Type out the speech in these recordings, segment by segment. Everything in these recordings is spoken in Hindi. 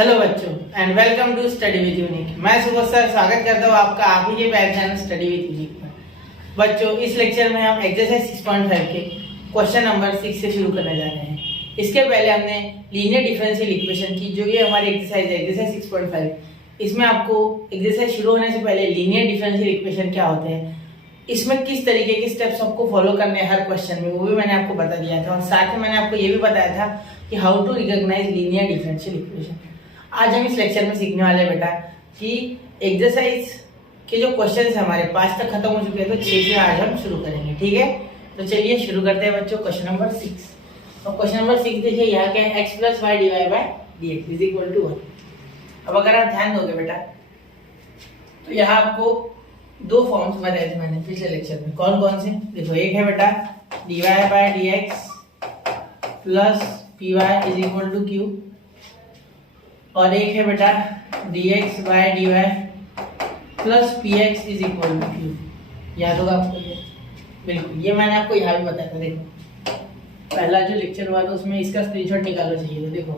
हेलो बच्चों and welcome to study with unique. मैं सुबह सर स्वागत करता हूँ आपका आप ही के प्यारे चैनल स्टडी विद यूनिक पर। बच्चों इस लेक्चर में हम एक्सरसाइज 6.5 के क्वेश्चन नंबर 6 से शुरू करने जा रहे हैं। इसके पहले हमने लीनियर डिफरेंशियल इक्वेशन की, जो ये हमारी एक्सरसाइज है एक्सरसाइज 6.5। इसमें आपको एक्सरसाइज शुरू होने से पहले लीनियर डिफरेंशियल इक्वेशन क्या होते हैं, इसमें किस तरीके के स्टेप्स आपको फॉलो करने हैं हर क्वेश्चन में, वो भी मैंने आपको बता दिया था। और साथ में मैंने आपको ये भी बताया था कि how to recognise linear differential equation. आज हम इस लेक्चर में सीखने वाले हैं बेटा कि एक्सरसाइज के जो क्वेश्चन है हमारे 5 तक खत्म हो चुके हैं, तो 6 से आज हम शुरू करेंगे। ठीक है, तो चलिए शुरू करते हैं बच्चों। Question number 6। तो क्वेश्चन नंबर 6 देखिए, यहाँ क्या है, x + y / dx = 1। अब अगर आप ध्यान दोगे बेटा तो यहाँ आपको दो फॉर्म्स बताए थे मैंने पिछले लेक्चर में। कौन कौन से, देखो एक है बेटा dy / dx + py = q, और एक है बेटा dx / dy + px = q। याद होगा आपको ये? बिल्कुल, ये मैंने आपको यहाँ भी बताया था। देखो पहला जो लेक्चर हुआ था उसमें इसका स्क्रीनशॉट निकालो चाहिए। तो देखो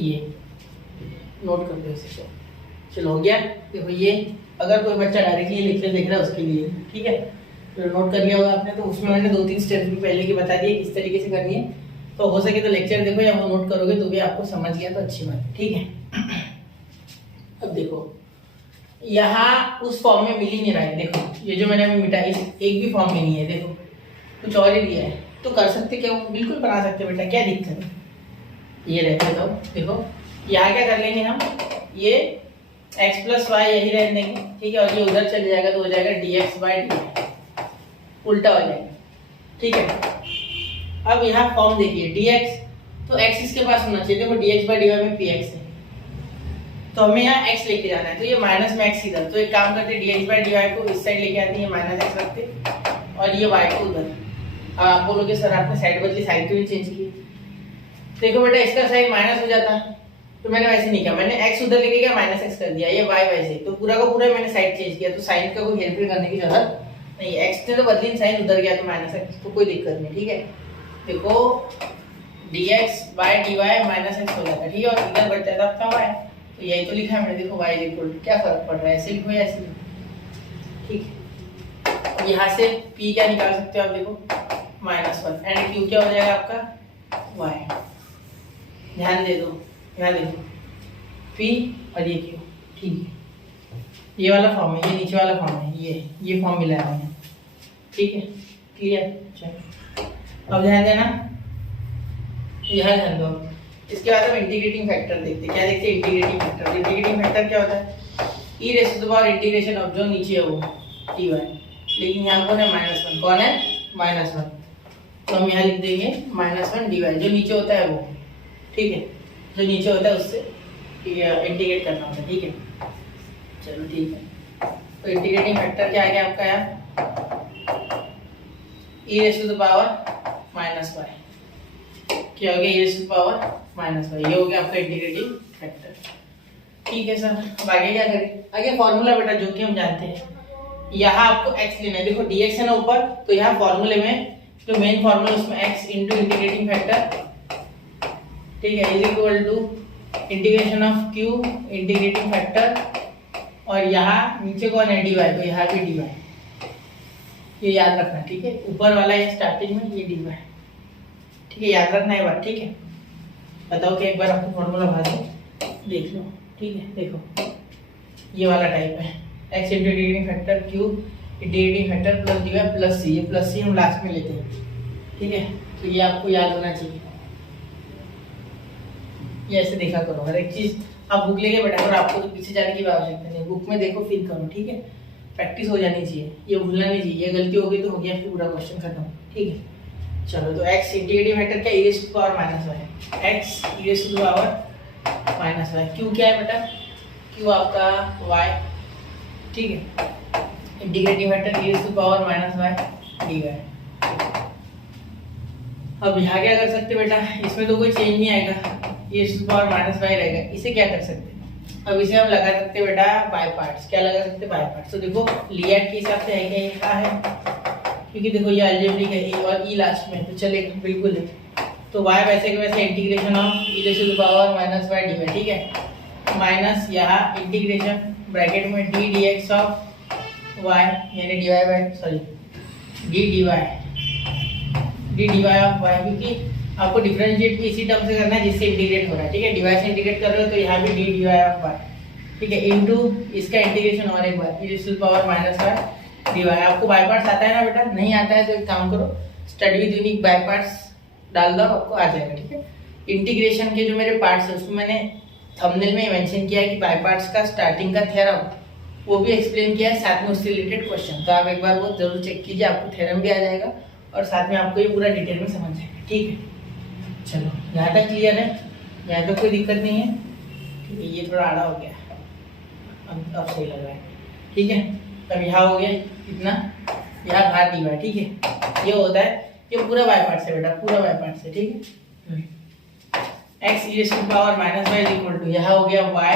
ये नोट कर दो इसे। चलो हो गया। देखो ये अगर कोई बच्चा डायरेक्टली ये लेक्चर देख रहा है उसके लिए, ठीक है, तो नोट कर लिया होगा आपने। तो उसमें मैंने 2-3 स्टेप्स भी पहले की बता दिए किस तरीके से करनी है। तो हो सके तो लेक्चर देखो या वो नोट करोगे तो भी आपको समझ गया तो अच्छी बात है। ठीक है, अब देखो यहाँ उस फॉर्म में मिल ही नहीं रहा है। देखो ये जो मैंने अभी मिटा इस एक भी फॉर्म में नहीं है, देखो कुछ और ही दिया है। तो कर सकते क्या, बिल्कुल बना सकते बेटा, क्या दिक्कत है। ये रहते तो देखो यहाँ क्या कर लेंगे हम, ये x + y यही रहने देंगे, ठीक है, और ये उधर चले जाएगा तो हो जाएगा dx / dy, उल्टा हो जाएगा। ठीक है, अब यहाँ फॉर्म देखिए dx, तो x इसके पास होना चाहिए। देखो dx / dy में px है, तो हमें यहाँ x लेके जाना है, तो ये माइनस में x इधर। तो एक काम करते dx / dy को इस साइड लेके आते हैं, -x रखते और ये y को उधर। अब आप बोलोगे सर आपने साइड बदली, साइड क्यों चेंज की? देखो बेटा इसका साइड माइनस हो जाता, तो मैंने वैसे नहीं किया, मैंने x उधर लेके गया -x कर दिया, ये y वैसे, तो पूरा का पूरा मैंने साइड चेंज किया। तो साइन का कोई हेरफेर करने की जरूरत नहीं, x ने तो बदली, साइन उधर गया तो -x, तो कोई दिक्कत नहीं। ठीक है, देखो dx / dy -x हो जाता है, ठीक है, और इधर बच जाता आपका y। तो यही तो लिखा है मैंने, देखो y = क्या फर्क पड़ रहा है, ऐसे लिखो या ऐसे लिखो। ठीक है, यहाँ से p क्या निकाल सकते हो आप, देखो -1 एंड q क्या हो जाएगा आपका y। ध्यान दे दो, ध्यान देखो p और ये q। ठीक है, ये वाला फॉर्म है, ये नीचे वाला फॉर्म है, ये फॉर्म मिला है हमें। ठीक है, क्लियर। चलो अब ध्यान देना, यहाँ ध्यान दो। इसके बाद हम इंटीग्रेटिंग फैक्टर देखते हैं। क्या देखते हैं? Integrating factor. इंटीग्रेटिंग फैक्टर क्या होता है, e⁻∫ ऑफ जो नीचे है वो dy, लेकिन यहाँ कौन है -1, कौन है -1, तो हम यहाँ लिख देंगे -1 dy, जो नीचे होता है वो। ठीक है, जो नीचे होता है उससे इंटीग्रेट करना होता है। ठीक है, चलो ठीक है, तो इंटीग्रेटिंग फैक्टर क्या आ गया आपका यहाँ, e⁻⁻y, क्या हो गया, e⁻⁻y, ये हो गया आपका इंटीग्रेटिंग फैक्टर। ठीक है सर, अब आगे क्या करें? आगे फॉर्मूला बेटा जो कि हम जानते हैं, यहाँ आपको x लेना है। देखो dx है ना ऊपर, तो यहाँ फॉर्मूले में जो मेन फॉर्मूला उसमें x इंटू इंटीग्रेटिंग फैक्टर, ठीक है, = integration of q integrating factor, और यहाँ नीचे कौन है dy, तो यहाँ भी dy, ये याद रखना। ठीक है, ऊपर वाला ये स्टार्टिंग में ये dy, ठीक है, याद रखना है बात। ठीक है, बताओ कि एक बार आपको फॉर्मूला बता दो, देख लो। ठीक है, देखो ये वाला टाइप है, x into integrating factor q integrating factor + dy + c, ये +c हम लास्ट में लेते हैं। ठीक है, तो ये आपको याद होना चाहिए, ये ऐसे देखा करो। हर एक चीज आप बुक लेके बैठा करो, आपको तो पीछे जाने की आवश्यकता नहीं, बुक में देखो फिर करो। ठीक है, प्रैक्टिस हो जानी चाहिए, ये भूलना नहीं चाहिए। ये गलती हो गई तो हो गया फिर पूरा क्वेश्चन खत्म। ठीक है, चलो तो x इंटीग्रेटिंग फैक्टर क्या, e⁻⁻y, x e⁻⁻y, q क्या है बेटा, q आपका y। ठीक है, इंटीग्रेटिंग फैक्टर e⁻⁻y dy। अब यहाँ क्या कर सकते बेटा, इसमें तो कोई चेंज नहीं आएगा, e⁻⁻y रहेगा। इसे क्या कर सकते हैं, अब इसे हम लगा सकते हैं बेटा बाय पार्ट्स। क्या लगा सकते हैं, बाय पार्ट्स। तो देखो लिएट के हिसाब से है क्या, ये है, क्योंकि देखो ये अलजेब्रिक है, ए और ई लास्ट में, तो चलेगा बिल्कुल है। तो y वैसे के वैसे integration of e to the power minus y d y, ठीक है, माइनस यहाँ इंटीग्रेशन ब्रैकेट में d d x of y यानी d y by sorry d d y of y, क्योंकि आपको डिफरेंशिएट भी इसी टर्म से करना है जिससे इंटीग्रेट हो रहा है, ठीक है। डी वाई से इंटीग्रेट कर रहे हो तो यहाँ भी d d y of y, ठीक है, इनटू इसका इंटीग्रेशन और एक बार e to the power minus y d y. आपको बाय पार्ट्स आता है ना बेटा? नहीं आता है तो एक काम करो, study with unique by parts डाल दो, आपको आ जाएगा, ठीक है। इंटीग्रेशन के जो मेरे पार्ट्स है उसको मैंने थंबनेल में मेंशन किया है कि बाय पार्ट्स का स्टार्टिंग का थ्योरम वो भी एक्सप्लेन किया है, साथ में उससे रिलेटेड क्वेश्चन, तो आप एक बार वो जरूर चेक कीजिए, आपको थ्योरम भी आ जाएगा और साथ में आपको ये पूरा डिटेल में समझ जाएगा, ठीक है। चलो यहाँ तक क्लियर है, यहाँ तक कोई दिक्कत नहीं है, ठीक है। ये थोड़ा आड़ा हो गया, अब सही लग रहा है, ठीक है। अब यहाँ हो गया इतना, यहाँ घात दी हुआ, ठीक है। ये होता है, ये पूरा बाय पार्ट से बेटा, पूरा बाय पार्ट से, ठीक है। x e to power minus y equal to यहाँ हो गया y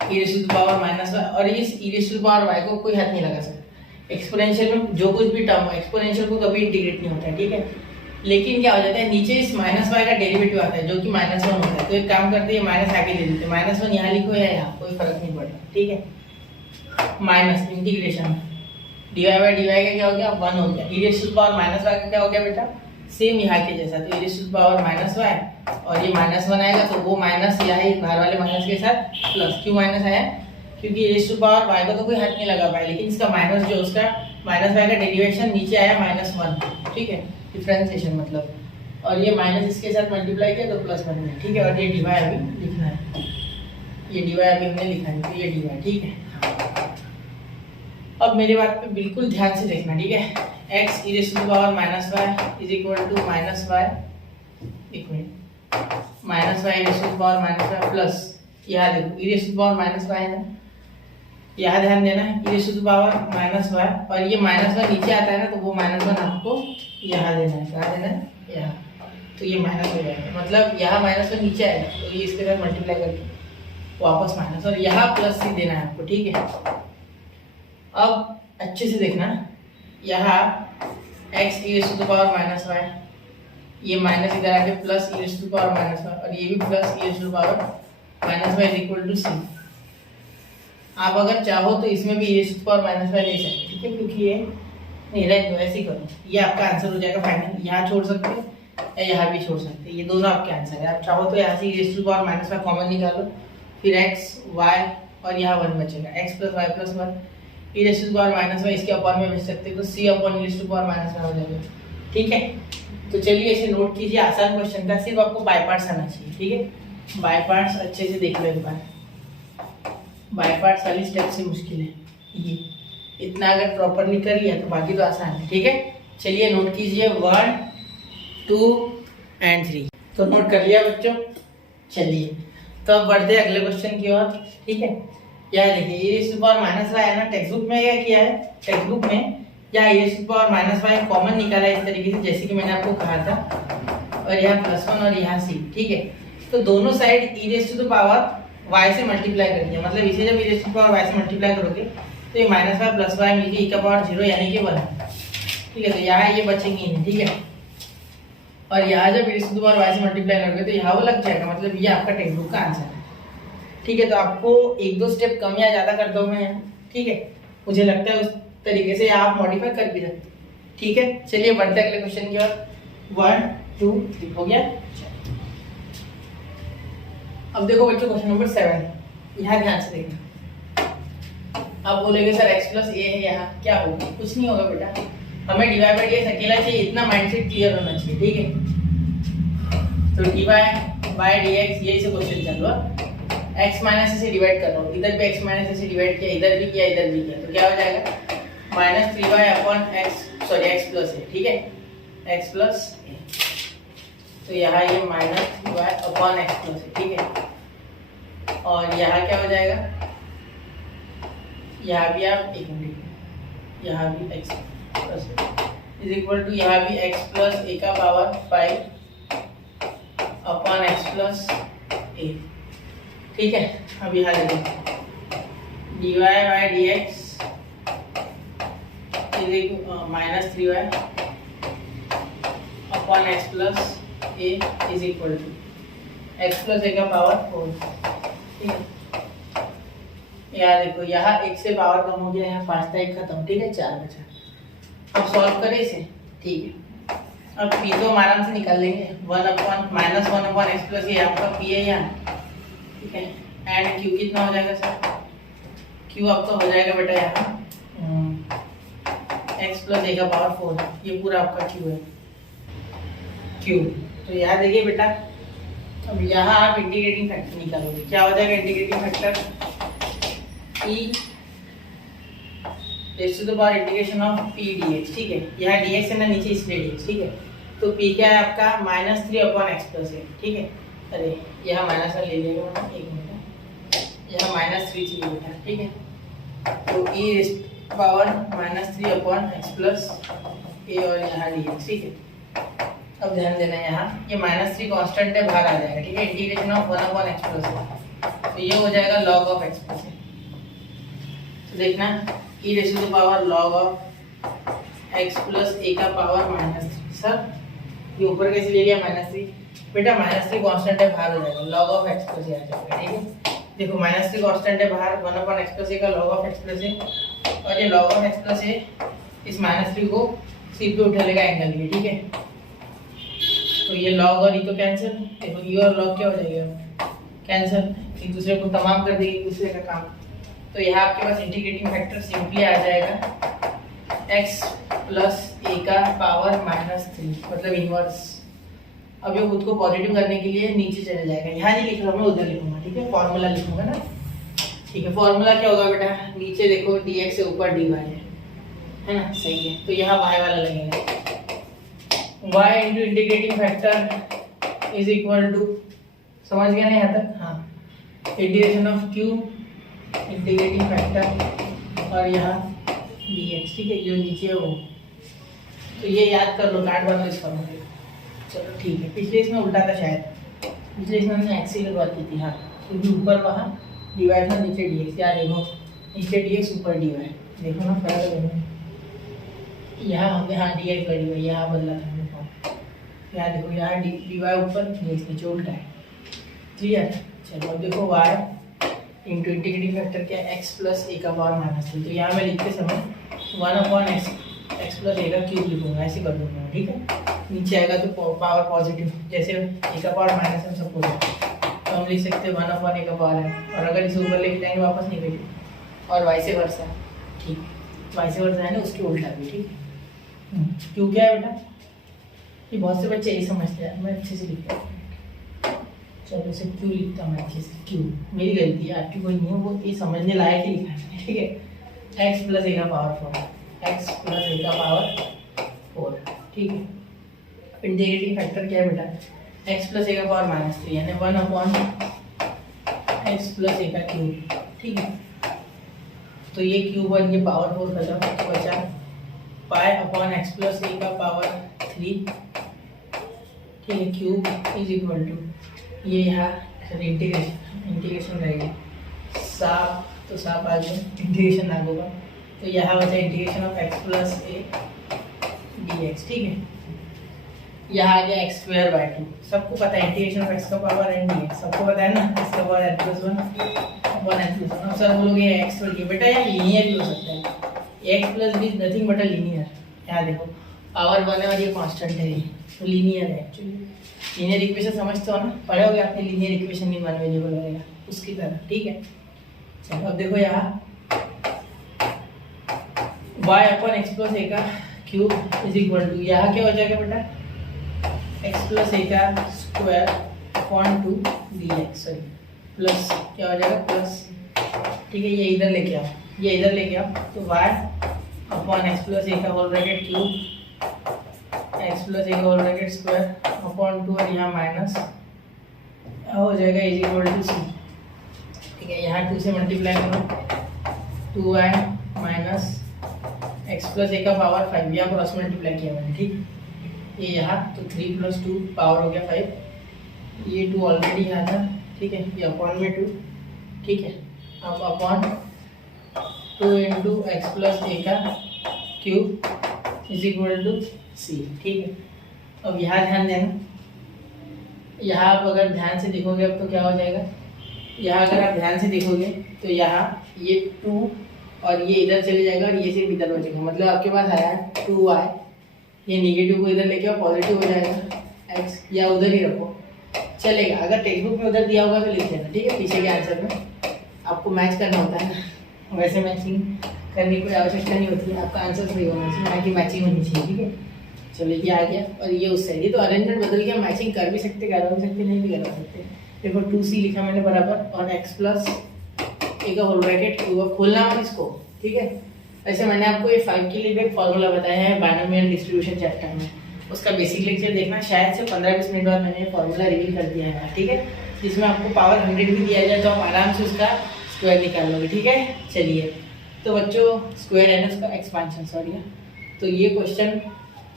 e to power minus y, और इस e टू पावर y को कोई हाथ नहीं लगा सकता। एक्सपोनेंशियल में जो कुछ भी टर्म हो, एक्सपोनेंशियल को कभी इंटीग्रेट नहीं होता है, ठीक है। लेकिन क्या हो जाता है, नीचे इस माइनस वाई का डेरिवेटिव आता है जो कि माइनस वन होता है, तो एक काम करते हैं माइनस आगे ले लेते हैं, माइनस वन यहाँ लिखो या यहाँ, कोई फर्क नहीं पड़ता, ठीक है। Minus integration dy by dy का क्या हो गया, वन हो गया। e to power minus y का क्या हो गया बेटा, सेम यहाँ के जैसा, तो e to power minus y और ये माइनस वन आएगा, तो वो माइनस यहाँ ही बाहर वाले माइनस के साथ प्लस। क्यों माइनस आया, क्योंकि e टू पावर वाई को तो कोई हाथ नहीं लगा पाया, लेकिन इसका माइनस जो उसका माइनस वाई का डेरिवेशन नीचे आया माइनस वन, ठीक है, डिफरेंशिएशन मतलब, और ये माइनस इसके साथ मल्टीप्लाई किया तो प्लस बन गया, ठीक है। और ये dy अभी लिखना है, ये dy अभी हमने लिखा है, तो ये dy, ठीक है। अब मेरी बात पे बिल्कुल ध्यान से देखना, ठीक है। x e to power minus y is equal to minus y, एक minute, minus y e to power minus y plus, यहाँ देखो e to power minus y है ना, यहाँ ध्यान देना है, e to power minus y, और ये माइनस वन नीचे आता है ना, तो वो माइनस वन आपको यहाँ देना है, कहाँ देना है, यहाँ, तो ये माइनस हो जाएगा, मतलब यहाँ माइनस वन नीचे आएगा, तो ये इसके साथ मल्टीप्लाई करके वापस माइनस, और यहाँ प्लस सी देना है आपको, ठीक है। अब अच्छे से देखना, यहाँ x e to power minus y, ये माइनस इधर आके plus e to power minus y, और ये भी plus e to power minus y is equal to c. आप अगर चाहो तो इसमें भी e to power minus y ले सकते, ठीक है, क्योंकि ये नहीं रहने दो, ऐसे ही करो, ये आपका आंसर हो जाएगा फाइनल। यहाँ छोड़ सकते हैं या यहाँ भी छोड़ सकते हैं, ये दोनों आपके आंसर है। आप चाहो तो यहाँ से e to power minus y common निकालो, फिर x y और यहाँ वन बचेगा, x plus y plus one, e to power minus y इसके अपॉन में भेज सकते हैं, तो c upon e to power minus y हो जाएगा, ठीक है। तो चलिए इसे नोट कीजिए, आसान क्वेश्चन था, सिर्फ आपको बाय पार्ट्स आना चाहिए, ठीक है। बाय पार्ट्स अच्छे से देख लो एक बार, बाय पार्ट्स वाली स्टेप से मुश्किल है, ये इतना अगर प्रॉपरली कर लिया तो बाकी तो आसान है, ठीक है। चलिए नोट कीजिए 1 2 एंड 3, तो नोट कर लिया बच्चों। चलिए तो अब बढ़ते हैं अगले क्वेश्चन की ओर, ठीक है। यहाँ देखिए e to power minus y है ना, टेक्स्ट बुक में क्या किया है, टेक्स्ट बुक में यहाँ e to power minus y common निकाला है इस तरीके से, जैसे कि मैंने आपको कहा था, और यहाँ प्लस वन और यहाँ सी, ठीक है। तो दोनों side e to power y से मल्टीप्लाई कर दिया, मतलब इसे जब e टू पावर y से मल्टीप्लाई करोगे तो ये माइनस वाई प्लस वाई मिलके e का पावर 0 यानी कि 1, ठीक है। तो यहाँ ये बचेंगे नहीं, ठीक है। और यहाँ जब e टू पावर y से मल्टीप्लाई करोगे तो यहाँ वो लग जाएगा, मतलब ये आपका टेक्स्ट बुक का आंसर है, ठीक है। तो आपको एक दो स्टेप कम या ज़्यादा कर दो मैं, ठीक है, मुझे लगता है उस तरीके से आप मॉडिफाई कर भी सकते, ठीक है। चलिए बढ़ते अगले क्वेश्चन की ओर, 1 2 3 हो गया। अब देखो बच्चों क्वेश्चन नंबर 7, यहाँ ध्यान से देखना। आप बोलेंगे सर x प्लस ए है, यहाँ क्या होगा, कुछ नहीं होगा बेटा, हमें dy बाई dx अकेला चाहिए, इतना माइंडसेट क्लियर होना चाहिए, ठीक है। तो dy बाई dx यही से क्वेश्चन चल रहा, x माइनस से डिवाइड कर रहा हूँ, इधर भी x माइनस से डिवाइड किया, इधर भी किया, इधर भी किया, तो क्या हो जाएगा minus 3y upon x, sorry x plus a, ठीक है, x प्लस ए। तो यहाँ ये minus 3y upon x plus a, ठीक है। और यहाँ क्या हो जाएगा, यहाँ भी आप एक मिनट, यहाँ भी x plus is equal to यहाँ भी x प्लस ए का power 5 upon x plus a, ठीक है। अब यहाँ देखिए dy by dx is minus 3y upon x plus a is equal to x plus a का पावर 4। ठीक है, यार देखो यहाँ एक से पावर कम हो गया, यहाँ 5 था 1 खत्म। ठीक है, 4 बचा। अब सॉल्व करें इसे। ठीक है, अब पी तो हम आराम से निकाल लेंगे। 1/-1 एक्स प्लस ये आपका पी है यहाँ। ठीक है, एंड क्यू कितना हो जाएगा सर? क्यू आपका हो जाएगा बेटा यहाँ एक्स प्लस ए का पावर 4। ये पूरा आपका क्यू है, क्यू। तो यहाँ देखिए बेटा, अब यहाँ आप इंटीग्रेटिंग फैक्टर निकालोगे। क्या हो जाएगा integrating factor? E raise to the power integration of p dx। ठीक है, यहाँ dx है ना नीचे, इसलिए dx। ठीक है, तो p क्या है आपका -3/x प्लस है। ठीक है, अरे यहाँ माइनस ले लेगा, एक मिनट, यहाँ -3 चाहिए बेटा। ठीक है, तो e raise to power -3/x plus a और यहाँ dx। ठीक है, अब ध्यान देना यहाँ ये -3 कांस्टेंट है, बाहर आ जाएगा। ठीक है, इंटीग्रेशन ऑफ 1/x प्लस है, तो ये हो जाएगा log ऑफ x प्लस है। तो देखना e raise to the power log of x plus a का पावर -3। सर ये ऊपर कैसे ले लिया -3? बेटा -3 कांस्टेंट है, बाहर हो जाएगा, log ऑफ x प्लस ए आ जाएगा। ठीक है, देखो -3 कांस्टेंट है बाहर, 1/x प्लस ए का log of x plus a, और ये log ऑफ x प्लस ए इस -3 को सी पे उठा लेगा एंगल लिए। ठीक है, तो ये log और e तो कैंसिल। देखो e और log क्या हो जाएगा? कैंसिल, एक दूसरे को तमाम कर देगी, एक दूसरे का काम। तो यहाँ आपके पास इंटीग्रेटिंग फैक्टर सिंपली आ जाएगा x प्लस ए का पावर -3, मतलब इनवर्स। अब ये खुद को पॉजिटिव करने के लिए नीचे चले जाएगा, यहाँ नहीं लिख रहा हूँ मैं, उधर लिखूंगा। ठीक है, फॉर्मूला लिखूंगा ना। ठीक है, फॉर्मूला क्या होगा बेटा? नीचे देखो dx से ऊपर dy है ना, सही है। तो यहाँ y वाला लगेगा, y into integrating factor is equal to, समझ गया ना यहाँ तक? हाँ, integration of q integrating factor और यहाँ dx। ठीक है, जो नीचे है वो, तो ये याद कर लो, काट बार इस फॉर्मूले। चलो ठीक है, पिछले इसमें उल्टा था शायद, पिछले इसमें हमने एक्स की बात की थी। हाँ, क्योंकि ऊपर वहाँ डिवाइड था, नीचे dx। यार देखो, नीचे dx ऊपर dy, देखो ना फर्क है। यहाँ हमने हाँ dx लगी हुई, यहाँ बदला था हमने फॉर्म। यहाँ देखो, यहाँ dy ऊपर dx नीचे, उल्टा है। क्लियर? चलो अब देखो y इंटू इंटीग्रेटिंग फैक्टर क्या है? x प्लस ए का पावर -3। तो यहाँ मैं लिखते समय 1/x प्लस ए का क्यूब लिखूंगा, ऐसे कर दूंगा। ठीक है, नीचे आएगा तो पावर पॉजिटिव, जैसे ए का पावर माइनस हम सबको, तो हम लिख सकते हैं 1/a का पावर है, और अगर इसे ऊपर लेके जाएंगे वापस नहीं भेजेंगे, और वाइसे वर्सा। ठीक, वाइसे वर्सा है ना, उसकी उल्टा भी। ठीक है, क्यों क्या है बेटा? ये बहुत से बच्चे यही समझते हैं, मैं अच्छे से लिखता हूँ। चलो इसे क्यों लिखता हूँ मैं अच्छे से? क्यों मेरी गलती है, आपकी कोई नहीं है, वो ये समझने लायक ही लिखा है। ठीक है, x प्लस ए का पावर 4, x प्लस ए का पावर 4। ठीक है, इंटीग्रेटिंग फैक्टर क्या है बेटा? x प्लस ए का पावर -3, यानी 1/x प्लस ए का क्यूब। ठीक है, तो ये क्यूब और ये पावर 4 खत्म, बचा pi upon x plus a का पावर 3। ठीक है, क्यूब इज इक्वल टू ये यहाँ इंटीग्रेशन रहेगी, साफ तो साफ आ गया, इंटीग्रेशन लागू होगा, तो यहाँ बचा integration of x plus A dx। ठीक है, यहाँ आ गया x²/2। सबको पता है इंटीग्रेशन ऑफ x का पावर n dx, सबको पता है ना, x का पावर n+1/n+1। सर बोलोगे x तो ये बेटा यहाँ लीनियर भी हो सकता है, x प्लस भी नथिंग बट लीनियर। यहाँ देखो पावर 1 है और ये कांस्टेंट है, तो लीनियर है एक्चुअली। लीनियर इक्वेशन समझते हो ना, पढ़े होगे आपने linear equation in one variable वगैरह, उसकी तरह। ठीक है, चलो अब देखो यहाँ y upon x plus a का क्यूब इज इक्वल टू, यहाँ क्या हो जाएगा बेटा? x प्लस ए का square upon 2 dx, sorry plus क्या हो जाएगा? प्लस। ठीक है, ये इधर लेके आओ, ये इधर लेके आओ, तो y upon x plus a का whole bracket cube, x plus a का होल ब्रैकेट स्क्वायर अपॉन 2, और यहाँ माइनस हो जाएगा इज इक्वल टू सी। ठीक है, यहाँ 2 से मल्टीप्लाई करो, 2y minus x plus a का पावर 5, यहाँ क्रॉस मल्टीप्लाई किया मैंने। ठीक, ये यहाँ तो 3 + 2 पावर हो गया 5, ये 2 ऑलरेडी यहाँ था। ठीक है, ये अपॉन में 2। ठीक है, अब upon 2 into x plus a का क्यूब इज इक्वल टू सी। ठीक है, अब यहाँ ध्यान देना, यहाँ आप अगर ध्यान से देखोगे अब तो क्या हो जाएगा, यहाँ अगर आप ध्यान से देखोगे तो यहाँ ये 2 और ये इधर चले जाएगा और ये सिर्फ इधर बचेगा। मतलब आपके पास आया 2y, ये निगेटिव को इधर लेके आओ, पॉजिटिव हो जाएगा x, या उधर ही रखो चलेगा। अगर टेक्स्ट बुक में उधर दिया होगा तो लिख देना, ठीक है। पीछे के आंसर में आपको मैच करना होता है ना, वैसे मैचिंग करने की कोई आवश्यकता नहीं होती है, आपका आंसर सही होना चाहिए, ना कि मैचिंग होनी चाहिए, ठीक है। चलो ये आ गया और ये उस साइड, ये तो अरेंजमेंट बदल गया, मैचिंग कर भी सकते, करवा भी सकते, नहीं भी करवा सकते। देखो 2c लिखा मैंने बराबर और x प्लस ए का होल ब्रैकेट खोलना है इसको, ठीक है। वैसे मैंने आपको ये 5 के लिए भी एक फॉर्मूला बताया है बाइनोमियल डिस्ट्रीब्यूशन चैप्टर में, उसका बेसिक लेक्चर देखना, शायद से 15-20 मिनट बाद मैंने ये फॉर्मूला रिवील कर दिया है, ठीक है। जिसमें आपको पावर 100 भी दिया जाए तो आप आराम से उसका स्क्वायर निकाल लोगे, ठीक है। चलिए तो बच्चों स्क्वायर है ना उसका एक्सपांशन, सॉरी। तो ये क्वेश्चन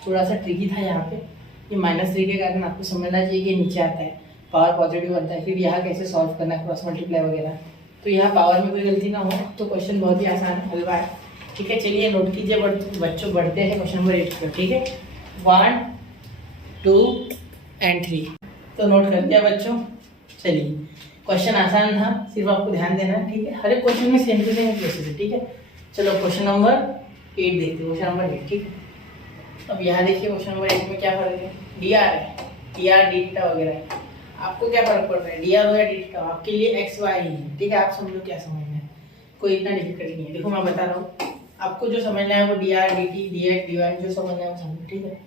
थोड़ा सा ट्रिकी था यहाँ पे, ये -3 के कारण आपको समझना चाहिए कि नीचे आता है पावर पॉजिटिव बनता है, फिर यहाँ कैसे सॉल्व करना है, क्रॉस मल्टीप्लाई वगैरह। तो यहाँ पावर में कोई गलती ना हो तो क्वेश्चन बहुत ही आसान है, हलवा है, ठीक है। चलिए नोट कीजिए बच्चों, बढ़ते हैं क्वेश्चन नंबर 8 पर, ठीक है। 1, 2 and 3 तो नोट कर दिया बच्चों। चलिए क्वेश्चन आसान था, सिर्फ आपको ध्यान देना है, ठीक है। हर एक क्वेश्चन में सेम टू सेम प्रोसेस है, ठीक है। चलो क्वेश्चन नंबर 8 देखते हैं, क्वेश्चन नंबर 8, ठीक है। अब यहाँ देखिए क्वेश्चन नंबर 8 में क्या फर्क है, dr है, dr dθ वगैरह है। आपको क्या फर्क पड़ रहा है, dr हो या dθ, आपके लिए x y ही है, ठीक है। आप समझो क्या समझना है, कोई इतना डिफिकल्ट नहीं है। देखो मैं बता रहा हूँ, आपको जो समझना है वो dr dt dx dy जो समझना है वो समझो, ठीक है।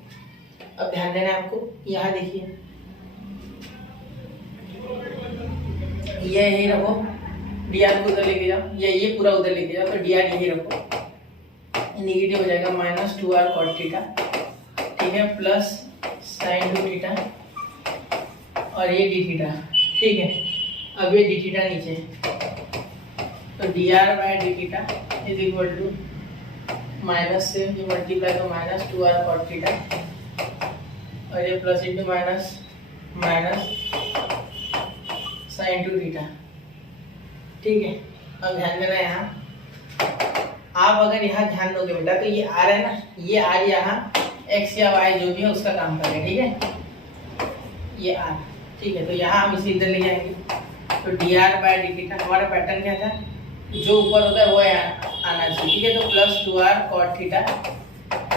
अब ध्यान देना है आपको, यहाँ देखिए ये यही रखो, dr को उधर लेके जाओ, या ये पूरा उधर लेके जाओ, तो dr यही रखो, नेगेटिव हो जाएगा -2r cot थीटा, ठीक है, प्लस sin 2 थीटा और ये डी थीटा, ठीक है। अब ये डी थीटा नीचे, तो dr by d theta is equal to minus से ये मल्टीप्लाई तो -2r cot थीटा और ये plus into minus sin 2 theta, ठीक है। अब ध्यान देना यहाँ, आप अगर यहाँ ध्यान दोगे बेटा तो ये r है ना, ये r यहाँ x या y जो भी है उसका काम करेगा, ठीक है, ये r, ठीक है। तो यहाँ हम इसे इधर ले जाएंगे, तो dr बाय डी थीटा, हमारा पैटर्न क्या था, जो ऊपर होता है वो आना चाहिए, ठीक है। तो plus 2r cot theta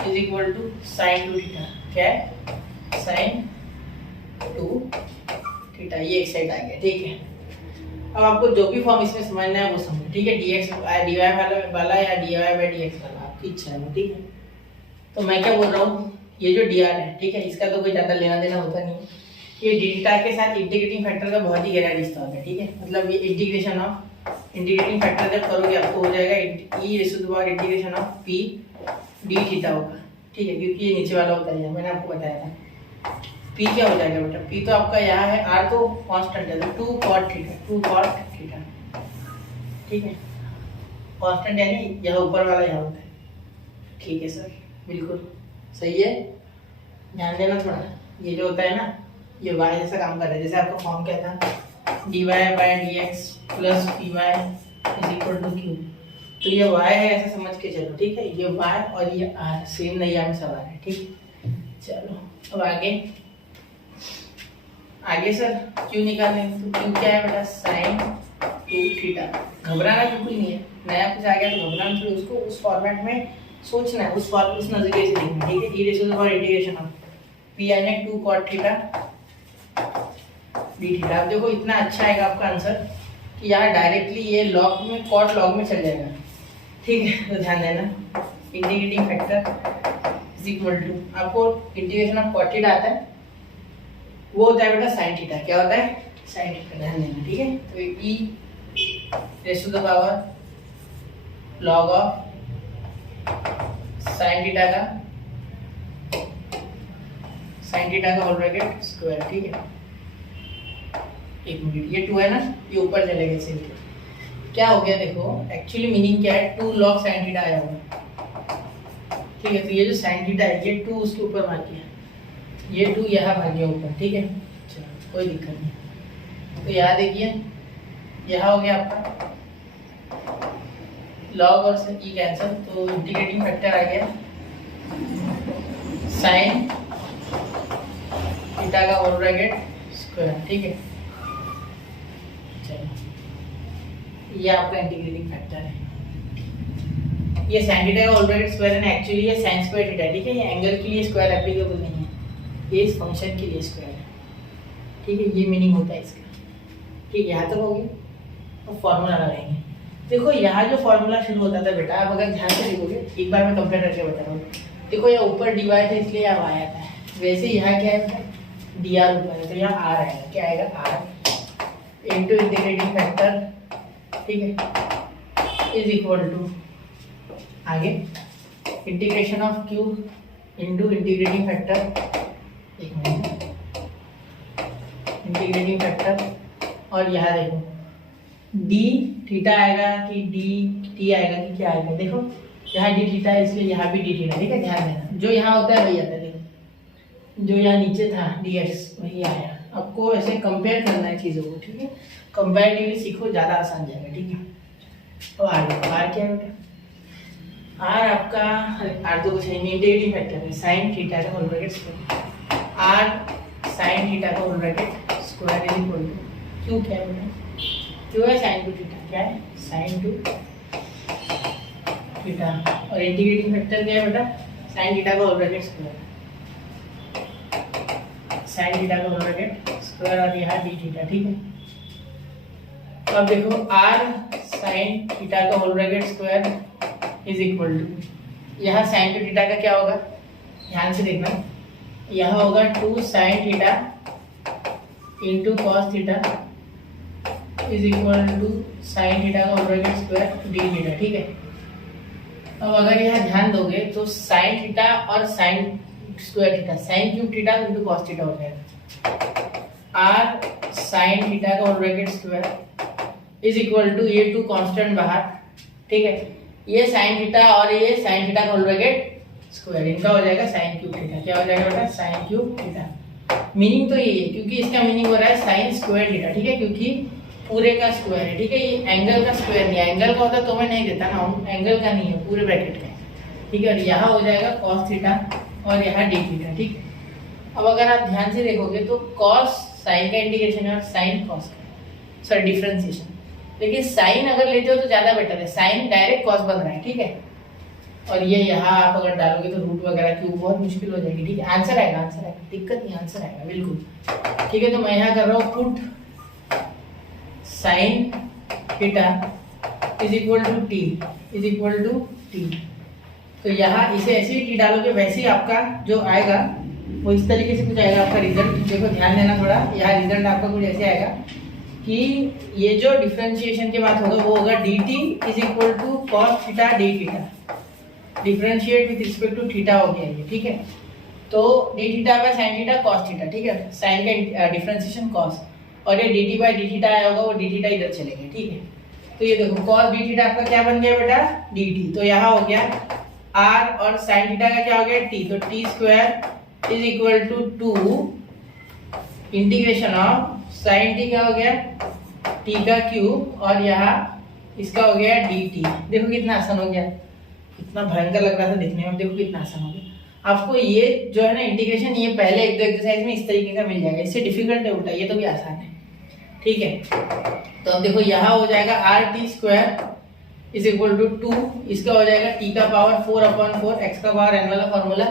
is equal to sin 2 theta, क्या है, sin 2 थीटा, ये एक साइड आ गया, ठीक है। अब आपको जो भी फॉर्म इसमें समझना है वो समझो, ठीक है। dx dy वाला या dy बाय dx वाला आपकी इच्छा है, ठीक है। तो मैं क्या बोल रहा हूँ, ये जो dr है, ठीक है, इसका तो कोई ज़्यादा लेना देना होता नहीं है। ये dθ के साथ इंटीग्रेटिंग फैक्टर का बहुत ही गहरा रिश्ता होता है, ठीक है। मतलब ये इंटीग्रेटिंग फैक्टर जब करोगे आपको हो जाएगा integration of p d theta होगा, ठीक है, क्योंकि ये नीचे वाला होता है, मैंने आपको बताया था। p क्या हो जाएगा बेटा, p तो आपका यहाँ है, r तो कांस्टेंट है, तो 2 cot थीटा, ठीक है। कांस्टेंट यानी यह ऊपर वाला यहाँ होता है, ठीक है सर, बिल्कुल सही है। ध्यान देना थोड़ा, ये जो होता है ना ये y जैसा काम कर रहा है, जैसे आपका फॉर्म क्या था dy by dx plus py is equal to q, तो ये y है ऐसा समझ के चलो, ठीक है। ये y और ये r सेम नैया में सवार है, ठीक। चलो अब आगे सर क्यों निकालने, तो क्यों क्या है बेटा, sin 2 थीटा। घबराना बिल्कुल नहीं है, नया कुछ आ गया तो घबराना थोड़ी, उसको उस फॉर्मेट में सोचना है, उस नजरिए से देखना, ठीक है। ई रेशो और इंटीग्रेशन ऑफ p यानी 2 cot थीटा डी थीटा। अब देखो इतना अच्छा आएगा आपका आंसर कि यहाँ डायरेक्टली ये लॉग में कॉट लॉग में चल जाएगा, ठीक है। तो ध्यान देना, integrating factor is equal to, आपको इंटीग्रेशन ऑफ कॉट थीटा आता है, वो होता है बेटा साइन थीटा। क्या होता है, साइन थीटा, ध्यान देना, ठीक है। तो e raise to the power log of sine theta का होल ब्रैकेट स्क्वायर, ठीक है। एक मिनट, ये 2 है ना, ये ऊपर चलेगा सिर्फ, क्या हो गया देखो, एक्चुअली मीनिंग क्या है, 2 log साइन थीटा आया होगा, ठीक है। तो ये जो साइन थीटा है ये 2 उसके ऊपर भाग गया, ये 2 यहाँ भाग गया ऊपर, ठीक है। चलो कोई दिक्कत नहीं। तो यहाँ देखिए, यहाँ हो गया आपका लॉग और से ई कैंसिल, तो इंटीग्रेटिंग फैक्टर आ गया साइन थीटा का होल ब्रैकेट स्क्वायर, ठीक है। चलो ये आपका इंटीग्रेटिंग फैक्टर है। ये साइन थीटा का होल ब्रैकेट स्क्वायर है ना, एक्चुअली ये साइन स्क्वायर थीटा, ठीक है। ये एंगल के लिए स्क्वायर एप्लीकेबल नहीं है, ये इस फंक्शन के लिए स्क्वायर है, ठीक है। ये मीनिंग होता है इसका, ठीक है। यहाँ तक हो गया। अब फॉर्मूला लगाएंगे। देखो यहाँ जो फॉर्मूला शुरू होता था बेटा, आप अगर ध्यान से देखोगे, एक बार मैं कंपेयर करके बता रहा हूँ। देखो यहाँ ऊपर dy था इसलिए यहाँ y आता है, वैसे यहाँ क्या है dr ऊपर है तो यहाँ r आएगा। क्या आएगा? r इंटू इंटीग्रेटिंग फैक्टर, ठीक है, इज इक्वल टू आगे integration of q into integrating factor, एक मिनट, इंटीग्रेटिंग फैक्टर, और यहाँ देखो डी थीटा आएगा कि डी टी आएगा कि क्या आएगा। देखो यहाँ डी थीटा है इसलिए यहाँ भी डी थीटा, ठीक है। ध्यान देना, जो यहाँ होता है वही आता है। देखो जो यहाँ नीचे था डी एक्स वही आया। आपको ऐसे कंपेयर करना है चीज़ों को, ठीक है। कंपेरेटिवली सीखो, ज़्यादा आसान जाएगा, ठीक है। तो आर देखो, आर क्या है बेटा? आर आपका, आर तो कुछ नहीं, इंटीग्रेटिंग फैक्टर है साइन थीटा का whole bracket square. R sine theta का whole bracket square is equal to q, क्या है बेटा? क्यों है साइन टू थीटा, क्या है? साइन टू थीटा, और इंटीग्रेटिंग फैक्टर क्या है बेटा? साइन थीटा का whole bracket square, sine theta का होल ब्रैकेट स्क्वायर, और यहाँ डी थीटा, ठीक है। तो अब देखो आर साइन थीटा का whole bracket square is equal to, यहाँ साइन टू थीटा का क्या होगा? ध्यान से देखना, यहाँ होगा 2 sine theta into cos theta is equal to sine theta का whole bracket square d theta, ठीक है। अब अगर यहाँ ध्यान दोगे तो साइन थीटा और sine square theta, sine cube theta into cos theta हो जाएगा। आर साइन थीटा का whole bracket square is equal to, ये टू कांस्टेंट बाहर, ठीक है। ये साइन थीटा और ये साइन थीटा का होल ब्रैकेट स्क्वायर, इनका हो जाएगा साइन क्यूब थीटा। क्या हो जाएगा बेटा? Sign cube theta. मीनिंग तो ये है, क्योंकि इसका मीनिंग हो रहा है साइन स्क्वायर थीटा, ठीक है, क्योंकि पूरे का स्क्वायर है, ठीक है। ये एंगल का स्क्वायर नहीं है, एंगल का होता तो मैं नहीं देता ना, एंगल का नहीं है, पूरे ब्रैकेट का, ठीक है। और यहाँ हो जाएगा कॉस थीटा और यहाँ डी थीटा, ठीक है। अब अगर आप ध्यान से देखोगे तो कॉस साइन का इंटीग्रेशन है और साइन कॉस का, सॉरी डिफरेंशिएशन। लेकिन साइन अगर लेते हो तो ज़्यादा बेटर है, साइन डायरेक्ट कॉस बन रहा है, ठीक है। और ये यहाँ आप अगर डालोगे तो रूट वगैरह क्यूब बहुत मुश्किल हो जाएगी, ठीक है। आंसर आएगा, आंसर आएगा, दिक्कत नहीं, आंसर आएगा बिल्कुल, ठीक है। तो मैं यहाँ कर रहा हूँ put sine theta is equal to t, is equal to t. तो यहाँ इसे ऐसे ही टी डालोगे, वैसे ही आपका जो आएगा वो इस तरीके से कुछ आएगा आपका रिजल्ट। देखो ध्यान देना थोड़ा, यहाँ रिजल्ट आपका कुछ ऐसे आएगा कि ये जो डिफरेंशिएशन के बाद होगा वो होगा d t is equal to cos theta d theta. Differentiate with respect to theta हो गया ये, ठीक है। तो d theta by sine theta cos theta, ठीक है। साइन का डिफरेंशिएशन कॉस, और ये d t by d theta आया होगा वो डी थीटा इधर चलेगा, ठीक है। तो ये देखो कॉस डी थीटा आपका क्या बन गया बेटा? D T. तो यहाँ हो गया आर और साइन थीटा का क्या हो गया? टी। तो t square is equal to 2 integration of sine t का हो गया टी का क्यूब, और यहाँ इसका हो गया डी टी। देखो कितना आसान हो गया, कितना भयंकर लग रहा था दिखने में, देखो कितना आसान हो गया। आपको ये जो है ना इंटीग्रेशन, ये पहले एक दो एक्सरसाइज में इस तरीके का मिल जाएगा, इससे डिफिकल्ट है उल्टा, ये तो भी आसान है, ठीक है। तो अब देखो यहाँ हो जाएगा r t square is equal to 2, इसका हो जाएगा टी का पावर 4/4, एक्स का पावर एन वाला फॉर्मूला,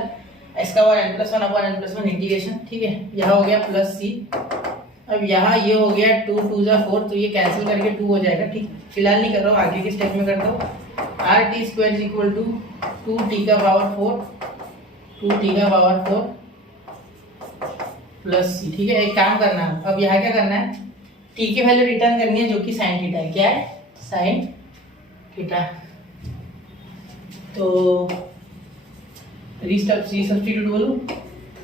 एक्स का पावर n+1/n+1 इंटीग्रेशन, ठीक है। यहाँ हो गया प्लस सी। अब यहाँ ये हो गया 2 2 जा 4, तो ये कैंसिल करके 2 हो जाएगा, ठीक। फिलहाल नहीं कर रहा हूँ, आगे के स्टेप में करता हूँ। R t square is equal to 2t का पावर 4, 2t का पावर 4 प्लस सी, ठीक है। एक काम करना है, अब यहाँ क्या करना है, टी की वैल्यू रिटर्न करनी है जो कि साइन थीटा है। क्या है? Sine theta. तो रीसब्स्टिट्यूट बोलूं,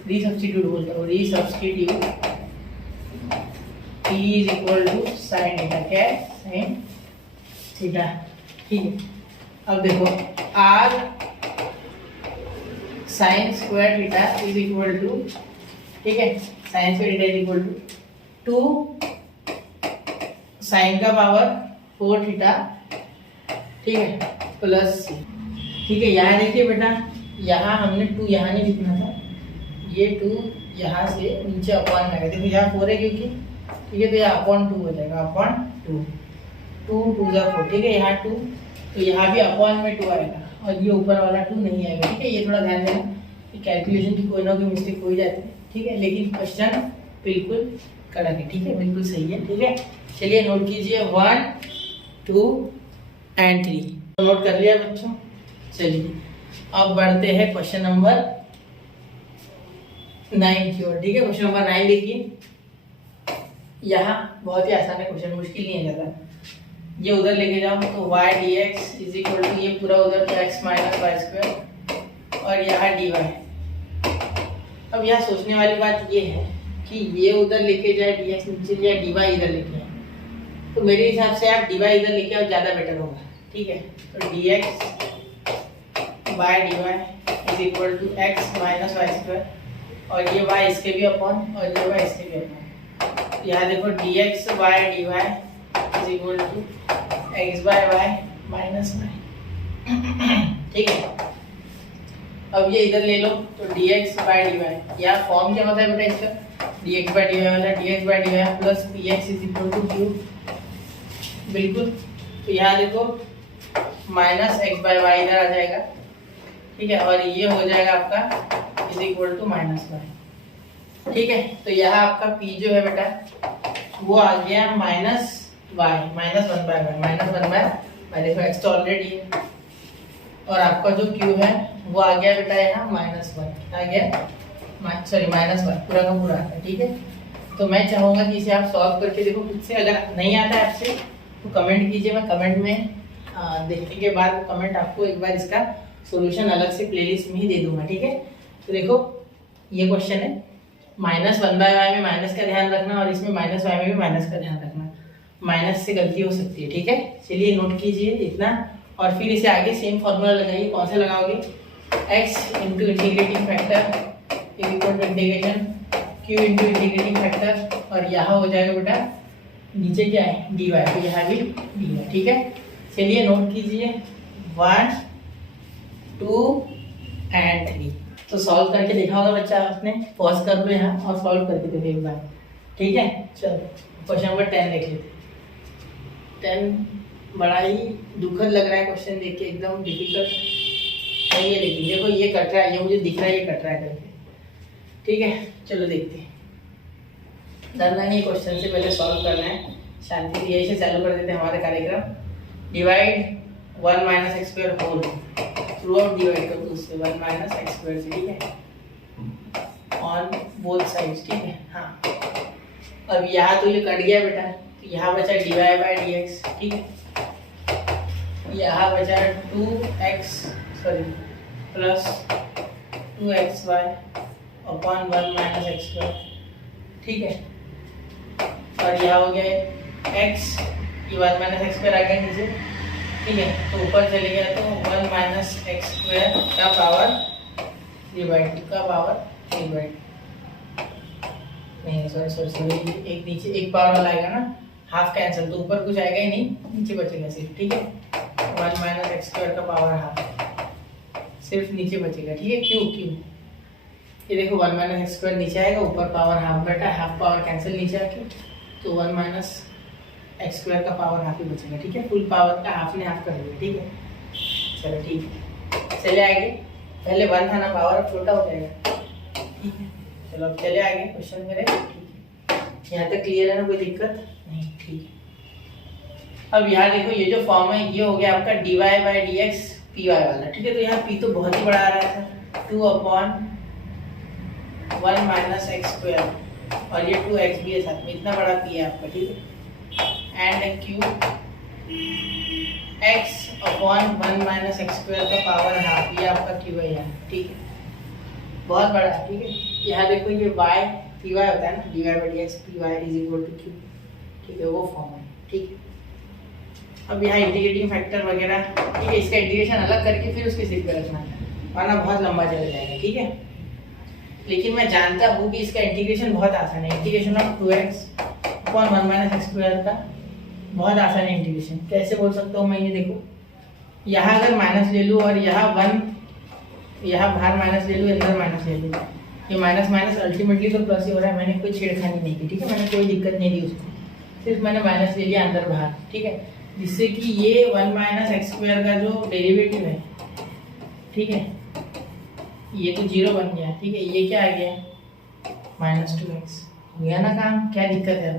रीसब्स्टिट्यूट बोलता हूँ, resubstitute t is equal to sine theta. क्या है? साइन थीटा, ठीक है। अब देखो r sine square theta is equal to, ठीक है, sine square theta is equal to 2 sine का पावर 4 थीटा, ठीक है, प्लस सी, ठीक है। यहाँ देखिए बेटा, यहाँ हमने 2 यहाँ नहीं लिखना था, ये 2 यहाँ से नीचे अपॉन में आएगा, देखो यहाँ 4 है क्योंकि, ठीक है, तो यहाँ अपॉन 2 हो जाएगा, अपॉन 2, 2 2 जा 4, ठीक है, यहाँ 2, तो यहाँ भी अपॉन में 2 आएगा और ये ऊपर वाला 2 नहीं आएगा, ठीक है। ये थोड़ा ध्यान देना कि कैलकुलेशन की कोई ना कोई मिस्टेक हो ही जाती है, ठीक है, लेकिन क्वेश्चन बिल्कुल करेक्ट है, ठीक है, बिल्कुल सही है, ठीक है। चलिए नोट कीजिए 1 2 एंड 3, तो नोट कर लिया बच्चों। चलिए अब बढ़ते हैं क्वेश्चन नंबर 9 की ओर, ठीक है। क्वेश्चन नंबर 9 देखिए, यहाँ बहुत ही आसान है क्वेश्चन, मुश्किल नहीं है ज़्यादा। ये उधर लेके जाओ तो y dx is equal to, ये पूरा उधर तो x माइनस वाई स्क्वायर और यहाँ dy। अब यहाँ सोचने वाली बात ये है कि ये उधर लेके जाए dx नीचे या dy इधर लेके आए, तो मेरे हिसाब से आप dy इधर लेके आओ, ज़्यादा बेटर होगा, ठीक है। तो dx by dy is equal to x minus y square और ये y इसके भी अपॉन और ये y इसके भी अपॉन। यहाँ देखो dx by dy is equal to x by y minus y, ठीक है। अब ये इधर ले लो तो dx बाय dy, यहाँ फॉर्म क्या होता है बेटा इसका, dx बाय dy वाला dx by dy plus px is equal to q, बिल्कुल। तो यहाँ देखो माइनस x बाय वाई इधर आ जाएगा, ठीक है, और ये हो जाएगा आपका is equal to minus y, ठीक है। तो यहाँ आपका p जो है बेटा वो आ गया minus y, minus 1 by y, minus 1 by y, देखो x तो ऑलरेडी है, और आपका जो q है वो आ गया बेटा यहाँ माइनस 1 आ गया, सॉरी माइनस 1 पूरा का पूरा आता है, ठीक है। तो मैं चाहूँगा कि इसे आप सॉल्व करके देखो खुद से, अगर नहीं आता है आपसे तो कमेंट कीजिए, मैं कमेंट में देखने के बाद कमेंट आपको एक बार इसका सॉल्यूशन अलग से प्लेलिस्ट में ही दे दूंगा, ठीक है। तो देखो ये क्वेश्चन है, माइनस 1 बाय वाई में माइनस का ध्यान रखना और इसमें माइनस वाई में भी माइनस का ध्यान रखना, माइनस से गलती हो सकती है, ठीक है। चलिए नोट कीजिए इतना, और फिर इसे आगे सेम फॉर्मूला लगाइए। कौन सा लगाओगे, x into integrating factor is equal to integration q into integrating factor, और यहाँ हो जाएगा बेटा नीचे क्या है dy, तो यहाँ भी dy, ठीक है। चलिए नोट कीजिए 1 2 एंड 3, तो सॉल्व करके देखा होगा बच्चा आपने, पॉज कर लो यहाँ और सॉल्व करके देखो एक बार, ठीक है। चलो क्वेश्चन नंबर 10 देख लेते। 10 बड़ा ही दुखद लग रहा है क्वेश्चन देख के, एकदम डिफिकल्ट नहीं है, लेकिन देखो ये कट रहा है, ये मुझे दिख रहा है ये कट रहा है करके, ठीक है। चलो देखते हैं, डरना नहीं, क्वेश्चन से पहले सॉल्व करना है, शांति से यही से चालू कर देते हैं हमारे कार्यक्रम। Divide 1 minus x square whole, throughout divide कर दो उससे 1 माइनस एक्स स्क्वायर से, ठीक है, ऑन बोथ साइड्स, ठीक है। हाँ, अब यहाँ तो ये कट गया बेटा, तो यहाँ बचा dy बाई dx, ठीक है। यहाँ बचा 2x sorry plus 2xy upon 1 minus x square, ठीक है। और यहाँ हो गया x, ये 1 माइनस एक्स स्क्वायर आ गया नीचे, ठीक है, तो ऊपर चले गया तो 1 माइनस एक्स स्क्वायर का पावर डिवाइड, का पावर डिवाइड नहीं, सॉरी एक नीचे एक पावर वाला आएगा ना, हाफ कैंसिल, तो ऊपर कुछ आएगा ही नहीं, नीचे बचेगा सिर्फ, ठीक है। 1 माइनस एक्स स्क्वायर का पावर हाफ, सिर्फ नीचे बचेगा, ठीक है। क्यू ये देखो 1 माइनस एक्स स्क्वायर नीचे आएगा, ऊपर पावर हाफ बैठा, हाफ पावर कैंसिल नीचे आके, तो 1 माइनस एक्स स्क्वायर का पावर हाफ ही बचेगा, ठीक है। फुल पावर का हाफ ने हाफ कर दिया, ठीक है। चलो ठीक है, चले आगे, पहले 1 था ना पावर, अब छोटा हो जाएगा, ठीक है। चलो अब चले आगे क्वेश्चन मेरे, ठीक है, यहाँ तक क्लियर है ना, कोई दिक्कत नहीं, ठीक है। अब यहाँ देखो ये जो फॉर्म है ये हो गया आपका dy बाई dx py वाला, ठीक है। तो यहाँ p तो बहुत ही बड़ा आ रहा था, 2 अपॉन 1 माइनस एक्स स्क्वायर, और ये 2x भी है साथ में, इतना बड़ा p है आपका, ठीक है। And q x upon 1 minus x square का पावर हाफ, ये आपका q है यहाँ, ठीक है, बहुत बड़ा है, ठीक है। यहाँ देखो ये y py होता है ना, dy by dx py is equal to q, ठीक है, वो फॉर्म है, ठीक है। अब यहाँ इंटीग्रेटिंग फैक्टर वगैरह, ठीक है, इसका इंटीग्रेशन अलग करके फिर उसके सिर पे रखना है, वरना बहुत लंबा चला जाएगा, ठीक है। लेकिन मैं जानता हूँ कि इसका इंटीग्रेशन बहुत आसान है, integration of 2x upon 1 minus x square का बहुत आसान है इंटीग्रेशन। कैसे बोल सकता हूँ मैं, ये देखो यहाँ अगर माइनस ले लूँ और यहाँ 1, यहाँ बाहर माइनस ले लूँ, अंदर माइनस ले लूँ, ये माइनस माइनस अल्टीमेटली तो प्लस ही हो रहा है, मैंने कोई छेड़खानी नहीं की, ठीक है, मैंने कोई दिक्कत नहीं दी उसको, सिर्फ मैंने माइनस ले लिया अंदर बाहर, ठीक है, जिससे कि ये 1 माइनस एक्स स्क्वायर का जो डेरिवेटिव है, ठीक है, ये तो 0 बन गया, ठीक है, ये क्या आ गया -2x, हो गया ना काम, क्या दिक्कत है।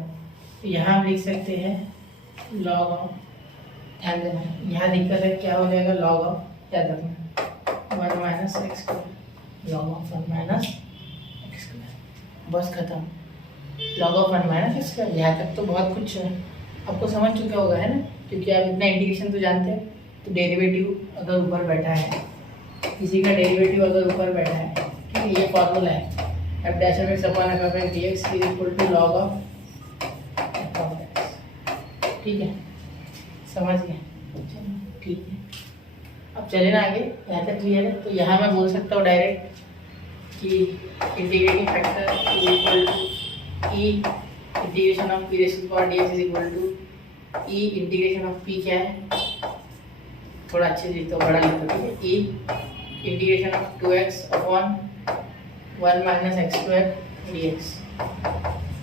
तो यहाँ हम लिख सकते हैं लॉग ऑफ, ध्यान देना यहाँ दिक्कत है, क्या हो जाएगा लॉग ऑफ, याद रखना 1 minus x square, log of 1 minus x square, बस खत्म, log of 1 minus x square. यहाँ तक तो बहुत कुछ आपको समझ चुका होगा है ना, क्योंकि आप इतना इंटीग्रेशन तो जानते हैं। तो डेरिवेटिव अगर ऊपर बैठा है, किसी का डेरिवेटिव अगर ऊपर बैठा है, ठीक है, ये फॉर्मूला है f dash of x upon f of x dx is equal to log of f of x, ठीक है, समझ गए, चलो ठीक है। अब चले ना आगे, यहाँ तक क्लियर है। तो यहाँ मैं बोल सकता हूँ डायरेक्ट कि integrating factor is equal to e integration of p raise to power dx is equal to e integration of p, क्या है, थोड़ा अच्छे से लिखता हूँ, बड़ा लिखता हूँ, ठीक है, e integration of 2x upon 1 minus x square dx,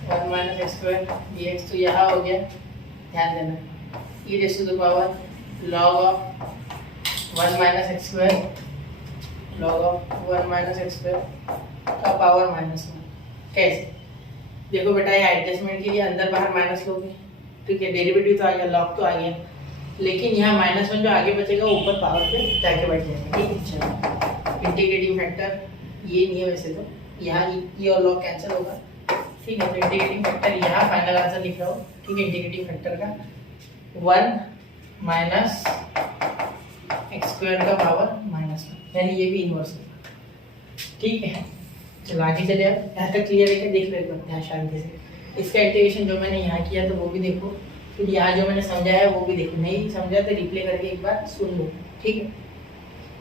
1 minus x square dx। तो यहाँ हो गया, ध्यान देना, e raise to the power log of 1 minus x square, log of 1 minus x square का पावर -1। कैसे, देखो बेटा, ये एडजस्टमेंट के लिए अंदर बाहर माइनस लोगे, ठीक है, डेरिवेटिव तो आ गया, लॉग तो आ गया, लेकिन यहाँ -1 जो आगे बचेगा वो ऊपर पावर पे जाके बैठ जाएगा, ठीक है। चलो इंटीग्रेटिंग फैक्टर ये नहीं है वैसे तो, यहाँ ई और लॉग कैंसिल होगा, ठीक है। तो इंटीग्रेटिंग फैक्टर यहाँ फाइनल आंसर लिख रहा हूँ, ठीक है, इंटीग्रेटिंग फैक्टर का 1 माइनस एक्स स्क्वायर का पावर -1, यानी ये भी इनवर्स होगा, ठीक है। चलो आगे चले, अब यहाँ तक क्लियर है क्या, देख लो एक बार ध्यान शांति से, इसका इंटीग्रेशन जो मैंने यहाँ किया तो वो भी देखो, फिर यहाँ जो मैंने समझाया है वो भी देखो, नहीं समझा तो रिप्ले करके एक बार सुन लो, ठीक है।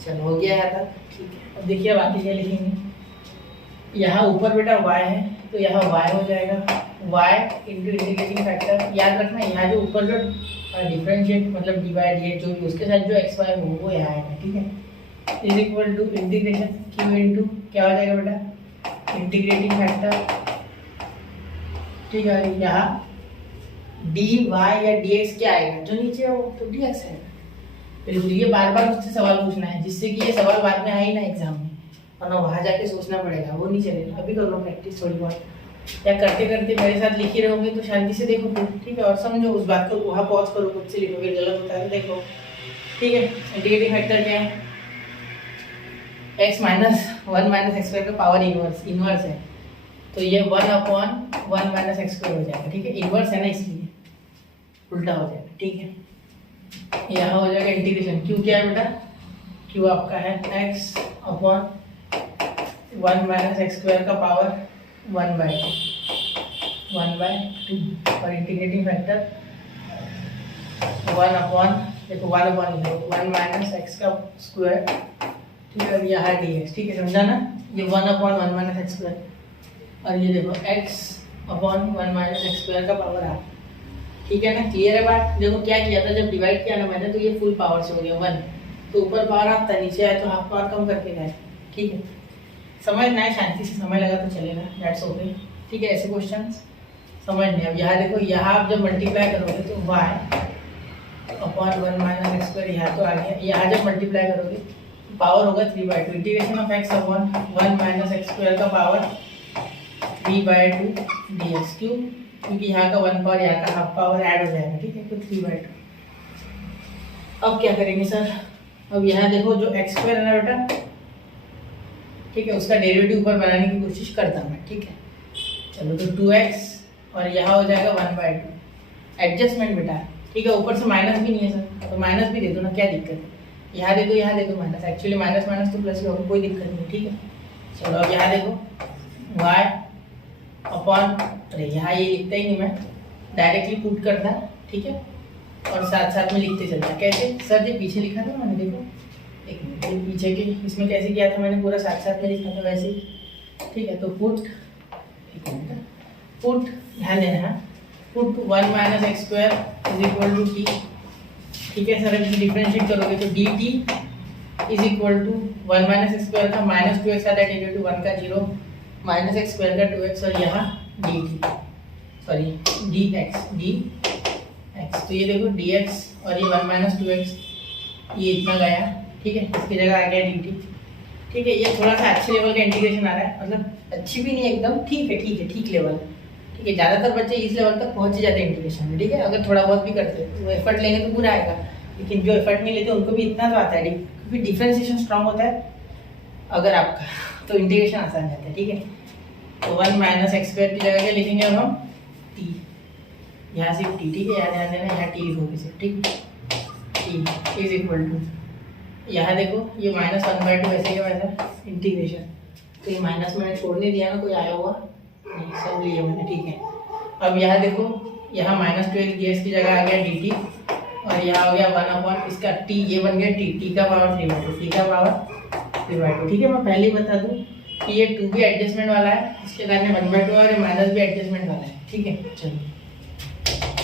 चलो हो गया यहाँ तक, ठीक है। अब देखिए बाकी क्या लिखेंगे, यहाँ ऊपर बेटा y है तो यहाँ y हो जाएगा, y इंटू इंटीग्रेटिंग फैक्टर, याद रखना यहाँ जो ऊपर जो डिफरेंशिएट मतलब डिवाइड ये जो भी उसके साथ जो एक्स वाई हो वो यहाँ आएगा, ठीक है, is equal to integration q into क्या हो जाएगा बेटा इंटीग्रेटिंग फैक्टर, ठीक है, यहाँ dy या dx क्या आएगा, जो नीचे है वो तो dx है। बिल्कुल, ये बार बार उससे सवाल पूछना है जिससे कि ये सवाल बाद में आए ना एग्जाम में, वरना वहाँ जाके सोचना पड़ेगा, वो नहीं चलेगा। अभी कर लो प्रैक्टिस थोड़ी बहुत, या करते करते मेरे साथ लिख ही रहोगे तो शांति से देखो फिर, ठीक है, और समझो उस बात को, वहाँ पॉज करो, खुद से लिखो, फिर गलत होता है देखो, ठीक है। इंटीग्रेटिंग फैक्टर क्या है, x minus 1 minus x square का पावर इनवर्स है, तो ये 1 अपॉन 1 माइनस एक्स स्क्वायर हो जाएगा, ठीक है, इनवर्स है ना इसलिए उल्टा हो जाएगा, ठीक है। यहाँ हो जाएगा इंटीग्रेशन, क्यों क्या है बेटा, क्यों आपका है x upon 1 minus x square का पावर 1/2 और इंटीग्रेटिंग फैक्टर 1 अपॉन, देखो 1 अपॉन 1 माइनस एक्स का स्क्वायर, ठीक है, और यहाँ dx, ठीक है, समझा ना, ये 1 अपॉन 1 माइनस एक्स स्क्वायर, और ये देखो x upon 1 minus x square का पावर आ, ठीक है ना, क्लियर है बात। देखो क्या किया था, जब डिवाइड किया ना मैंने तो ये फुल पावर से हो गया 1, तो ऊपर पावर आता, नीचे आए तो हाफ पावर कम करके गए, ठीक है, समझना है, शांति से समय लगा तो चलेगा, दैट्स ओके, ठीक है, ऐसे क्वेश्चंस समझने। अब यहाँ देखो, यहाँ आप जब मल्टीप्लाई करोगे तो y upon 1 minus x square यहाँ तो आ गया, यहाँ जब मल्टीप्लाई करोगे पावर होगा 3/2, integration of x upon 1 minus x square का पावर 3/2 dx, क्यों, क्योंकि यहाँ का 1 पावर यहाँ का हाफ पावर ऐड हो जाएगा, ठीक है, तो 3/2। अब क्या करेंगे सर, अब यहाँ देखो जो एक्स स्क्वायर है ना बेटा, ठीक है, उसका डेरिवेटिव ऊपर बनाने की कोशिश करता मैं, ठीक है। चलो तो 2x और यहाँ हो जाएगा 1/2, एडजस्टमेंट बेटा, ठीक है, ऊपर से माइनस भी नहीं है सर, तो माइनस भी दे दो ना, क्या दिक्कत है, यहाँ दे दो, यहाँ दे दो माइनस, एक्चुअली माइनस माइनस तो प्लस ही होगा, कोई दिक्कत नहीं, ठीक है। चलो अब यहाँ देखो y अपॉन, अरे यहाँ ये लिखता ही नहीं मैं, डायरेक्टली पुट करता, ठीक है, और साथ साथ में लिखते चलता, कैसे सर, जो पीछे लिखा था मैंने, देखो एक मिनट, ये पीछे के इसमें कैसे किया था मैंने, पूरा साथ साथ में लिखा था वैसे ही, ठीक है। तो पुट, एक मिनट, पुट ध्यान देना है, put 1 minus x square is equal to t, ठीक है सर, अभी डिफरेंशिएट करोगे तो d t is equal to 1 minus x square का -2x आता है, डेरिवेटिव 1 का 0 माइनस एक्स स्क्वायर का 2x और यहाँ डी सॉरी डी एक्स तो ये देखो dx और ये 1 माइनस 2x ये इतना गया, ठीक है, इसकी जगह आ गया dt, ठीक है। ये थोड़ा सा अच्छे लेवल का इंटीग्रेशन आ रहा है, मतलब अच्छी भी नहीं एकदम, ठीक लेवल, ठीक है। ज़्यादातर बच्चे इस लेवल तक पहुँच ही जाते हैं इंटीग्रेशन में, ठीक है। अगर थोड़ा बहुत भी करते हैं तो एफर्ट लेंगे तो पूरा आएगा, लेकिन जो एफर्ट नहीं लेते उनको भी इतना तो आता है, क्योंकि डिफ्रेंसिएशन स्ट्रांग होता है अगर आपका, तो इंटीग्रेशन आसान जाता है, ठीक है। तो 1 माइनस एक्स स्क्वायर की जगह क्या लिखेंगे अब हम t, यहाँ सिर्फ t, ठीक है, यहाँ ध्यान देना, यहाँ t लिखोगे सिर्फ, ठीक, t इज इक्वल टू, यहाँ देखो ये -1/2 ऐसे के वैसा इंटीग्रेशन, तो ये माइनस मैंने छोड़ नहीं दिया ना, कोई आया हुआ नहीं, सब लिए मैंने, ठीक है। अब यहाँ देखो, यहाँ -2x dx की जगह आ गया dt और यहाँ हो गया 1/, इसका t, ये बन गया t का पावर 3/2, t का पावर 3/2, ठीक है। मैं पहले ही बता दूँ कि ये 2 भी एडजस्टमेंट वाला है, इसके कारण 1/2 और ये माइनस भी एडजस्टमेंट वाला है, ठीक है। चलो,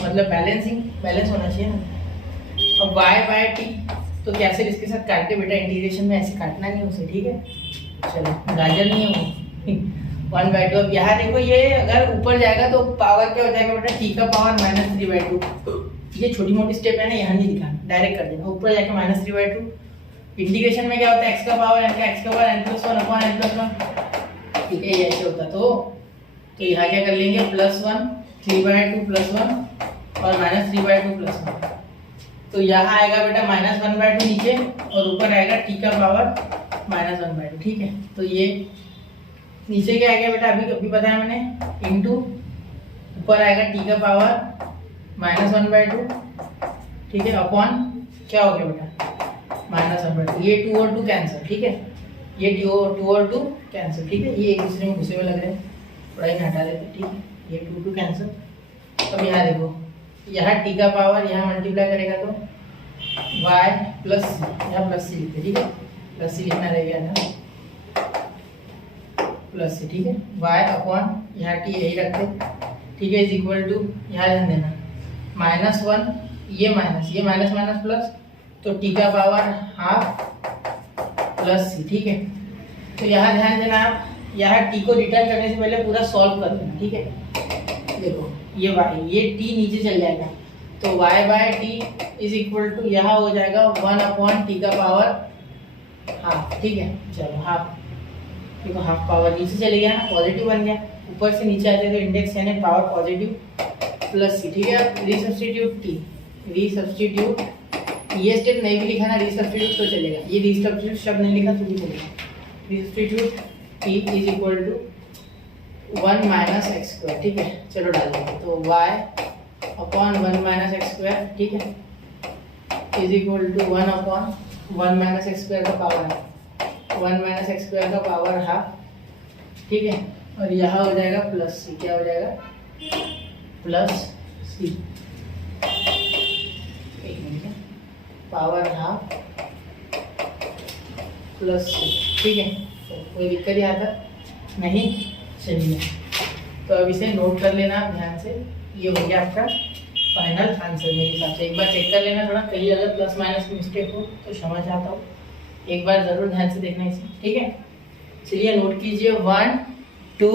मतलब बैलेंस होना चाहिए ना। अब y/t तो कैसे इसके साथ काटे बेटा, इंटीग्रेशन में ऐसे काटना नहीं उसे, ठीक है। चलो, गाजर नहीं है वो 1/2। अब यहाँ देखो, ये अगर ऊपर जाएगा तो पावर क्या हो जाएगा बेटा, t का पावर -3/2। ये छोटी मोटी स्टेप है ना, यहाँ नहीं दिखाना, डायरेक्ट कर देना, ऊपर जाके -3/2। इंटीग्रेशन में क्या होता है, x का पावर n+1/n+1, ठीक है, ये ऐसे होता। तो यहाँ क्या कर लेंगे, +1 3/2 +1 और -3/2 +1, तो यहाँ आएगा बेटा -1/2 नीचे और ऊपर आएगा t का पावर -1/2, ठीक है। तो ये नीचे क्या आएगा बेटा, अभी बताया मैंने, इंटू ऊपर आएगा t का पावर -1/2, ठीक है, अपॉन क्या हो गया बेटा -1/2, ये 2 और 2 कैंसिल, ठीक है, ये 2 और 2 कैंसिल, ठीक है, ये एक दूसरे में घुसे हुए लग रहे हैं, थोड़ा ही हटा देते, ठीक है, ये 2 कैंसिल। अब यहाँ देखो, यहाँ t का पावर यहाँ मल्टीप्लाई करेगा तो y प्लस c, यहाँ प्लस c लिखते, ठीक है, प्लस c लिखना रह गया ना, प्लस c, ठीक है, y अपॉन यहाँ t यही रखते, ठीक है, इज इक्वल टू, यहाँ ध्यान देना, -1 ये माइनस प्लस, तो t का पावर ½ प्लस c, ठीक है। तो यहाँ ध्यान देना आप, यहाँ t को रिटर्न करने से पहले पूरा सॉल्व कर देना, ठीक है। देखो ये y, ये t नीचे चल जाएगा, तो y/t इज इक्वल टू, यहाँ हो जाएगा 1/t का पावर ½ ठीक है। चलो हाफ, देखो हाफ पावर नीचे चले गया ना, पॉजिटिव बन गया, ऊपर से नीचे आते तो इंडेक्स यानी पावर पॉजिटिव प्लस c, ठीक है। रीसब्स्टिट्यूट t, रीसब्स्टिट्यूट, ये स्टेप नहीं भी लिखा ना, रीसब्स्टिट्यूट तो चलेगा, ये रीसब्स्टिट्यूट शब्द नहीं लिखा तो भी चलेगा। Resubstitute t is equal to 1 minus x square, ठीक है। चलो डाल देंगे, तो y upon 1 minus x square, ठीक है, is equal to 1 upon 1 minus x square का पावर है 1 माइनस एक्स स्क्वायर का पावर ½ ठीक है। और यहाँ हो जाएगा प्लस c, क्या हो जाएगा प्लस c, एक मिनट, पावर ½ प्लस c, ठीक है। तो कोई दिक्कत यहाँ तक नहीं, चलिए तो अब इसे नोट कर लेना आप ध्यान से, ये हो गया आपका फाइनल आंसर मेरे हिसाब से। एक बार चेक कर लेना, थोड़ा कहीं अगर प्लस माइनस की मिस्टेक हो तो क्षमा चाहता हूँ, एक बार ज़रूर ध्यान से देखना इसे, ठीक है। चलिए नोट कीजिए 1 2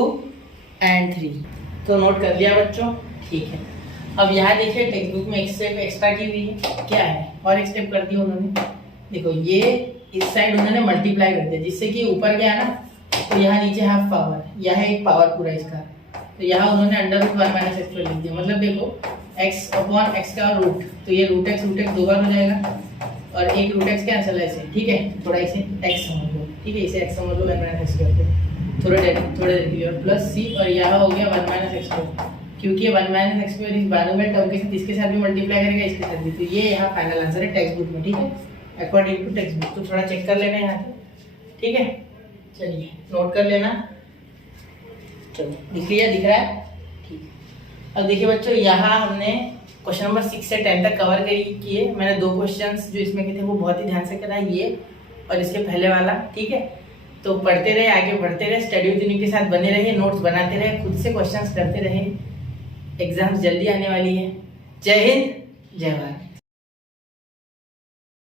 एंड 3, तो नोट कर लिया बच्चों, ठीक है। अब यहाँ देखिए टेक्स्ट बुक में एक स्टेप एक्स्ट्रा की हुई है, क्या है, और एक स्टेप कर दिया उन्होंने। देखो ये इस साइड उन्होंने मल्टीप्लाई कर दिया, जिससे कि ऊपर गया ना, तो यहाँ नीचे हाफ पावर, यह है एक पावर पूरा इसका, तो यहाँ उन्होंने √1 माइनस एक्स लिख दिया। मतलब देखो x अपॉन एक्स का रूट, तो ये √x दो बार हो जाएगा और एक √x कैंसिल है इसे, ठीक है। थोड़ा इसे x समझ लो, ठीक है, इसे x समझ लो 1 माइनस एक्स करके थोड़े देर के लिए, और प्लस c, और यहाँ हो गया 1 माइनस एक्स, क्योंकि 1 माइनस एक्स इस बाइनोमियल टर्म के साथ इसके साथ भी मल्टीप्लाई करेगा, इसके साथ भी, तो ये यहाँ फाइनल आंसर है टेक्स्ट बुक में, ठीक है, अकॉर्डिंग टू टेक्स्ट बुक। तो थोड़ा चेक कर लेना यहाँ से, ठीक है। चलिए नोट कर लेना, चलो दिख रहा है, ठीक है। अब देखिए बच्चों, यहाँ हमने क्वेश्चन नंबर 6 से 10 तक कवर किए। मैंने 2 क्वेश्चंस जो इसमें के थे वो बहुत ही ध्यान से करा, ये और इसके पहले वाला, ठीक है। तो पढ़ते रहे, आगे बढ़ते रहे, स्टडी विद यूनिक के साथ बने रहे, नोट्स बनाते रहे, खुद से क्वेश्चंस करते रहे, एग्जाम्स जल्दी आने वाली है। जय हिंद, जय भारत।